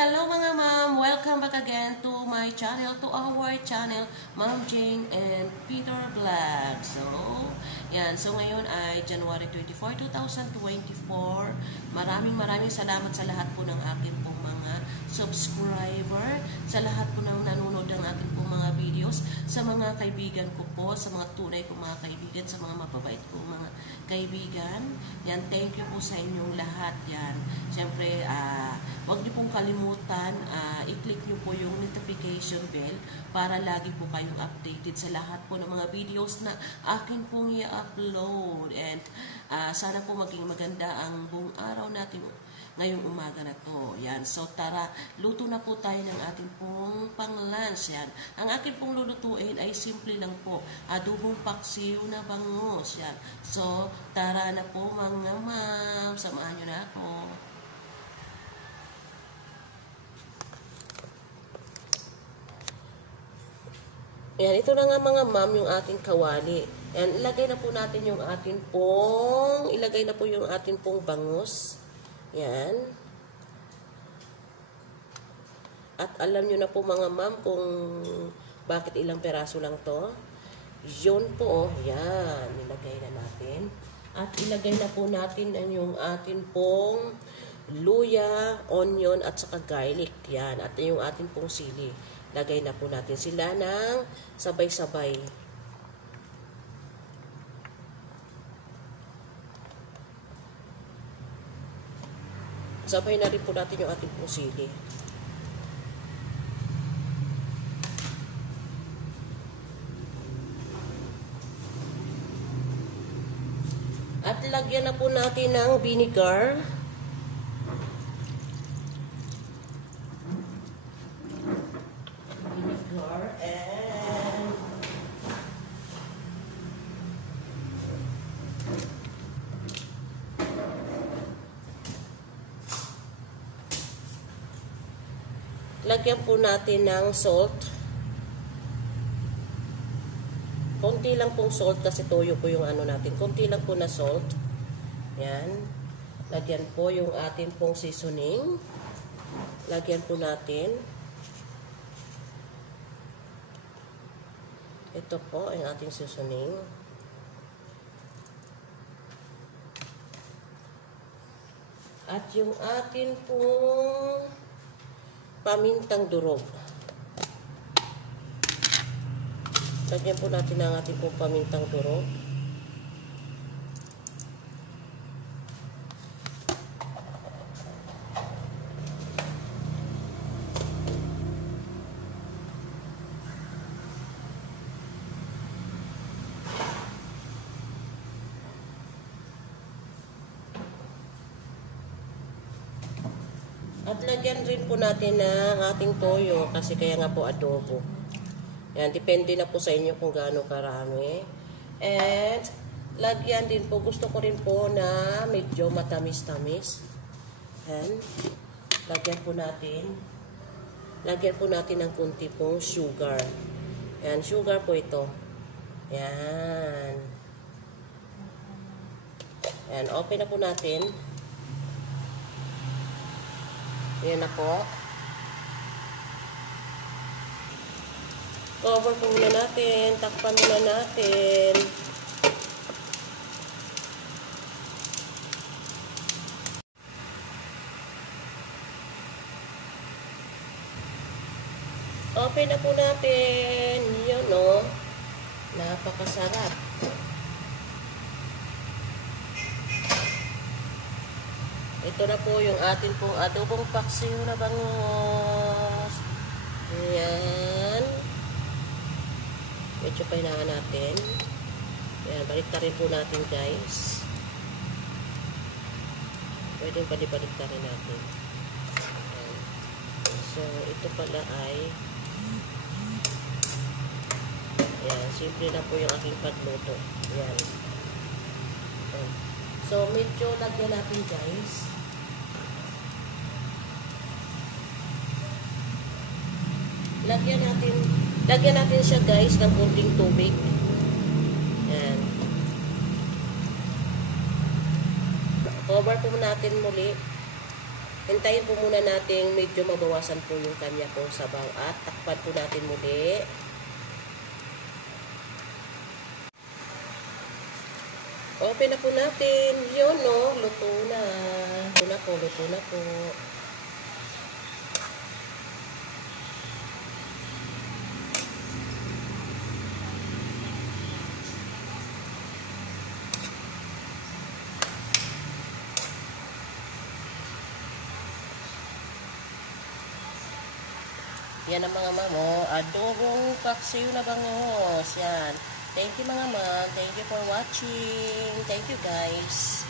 Hello mga ma'am! Welcome back again to my channel, to our channel, Ma'am Jane and Peter Vlog. So, yan. So, ngayon ay January 24, 2024. Maraming salamat sa lahat po ng akin pong mga subscriber, sa lahat po ng nanonood ng akin pong mga videos, sa mga kaibigan ko po, sa mga tunay kong mga kaibigan, sa mga mababait kong mga kaibigan. Yan, thank you po sa inyong lahat. Yan. Siyempre, huwag niyo pong kalimutan, i-click niyo po yung notification bell para lagi po kayong updated sa lahat po ng mga videos na akin pong i-upload. And sana po maging maganda ang buong araw natin ngayong umaga na to. Yan. So tara, luto na po tayo ng ating pong pang-lunch. Yan. Ang ating pong lulutuin ay simple lang po. Adobong paksiw na bangus. Yan. So tara na po mga ma'am. Samahan nyo na ako. Yan, ito na nga mga ma'am yung ating kawali. Yan, ilagay na po natin yung ating pong, ilagay na po yung ating pong bangus. Yan. At alam nyo na po mga ma'am kung bakit ilang peraso lang to. Yun po, yan, ilagay na natin. At ilagay na po natin yung ating pong luya, onion, at saka garlic. Yan, at yung ating pong sili. Lagay na po natin sila ng sabay-sabay. Sabay na rin po natin yung ating pong sili. At lagyan na po natin ng vinegar. And lagyan po natin ng salt. Konti lang pong salt kasi toyo po yung ano natin. Konti lang po na salt. Yan. Lagyan po yung atin pong seasoning. Lagyan po natin. Ito po ang ating seasoning. At yung atin pong pamintang durog. Lagyan po natin ang ating pong pamintang durog. At lagyan rin po natin ng ating toyo kasi kaya nga po adobo. Yan, depende na po sa inyo kung gaano karami. And lagyan din po, gusto ko rin po na medyo matamis-tamis. Yan. Lagyan po natin ng kunti pong sugar. Yan, sugar po ito. Yan. Yan, open na po natin. Yan na po. Cover po muna natin. Takpan muna natin. Open na po natin. Yun o. Napakasarap. Ito na po yung atin pong adobong paksiw na bangus. Ayan. Medyo pahinaan natin. Ayan, baliktarin po natin guys. Pwedeng baliktarin natin. Ayan. So, ito pala ay ayan, simple na po yung aking pagluto. Ayan. Ayan. So, medyo lagyan natin guys. Lagyan natin siya guys ng kunting tubig. Yan. Cover po natin muli. Hintayin po muna natin medyo mabawasan po yung kanya po sabaw at takpan po natin muli. Open na po natin. Yun, no? Luto na. Luto na po, luto na po. Yan ang mga mamo, adobong paksiw na bangos. Yan. Thank you mga ma'am. Thank you for watching. Thank you guys.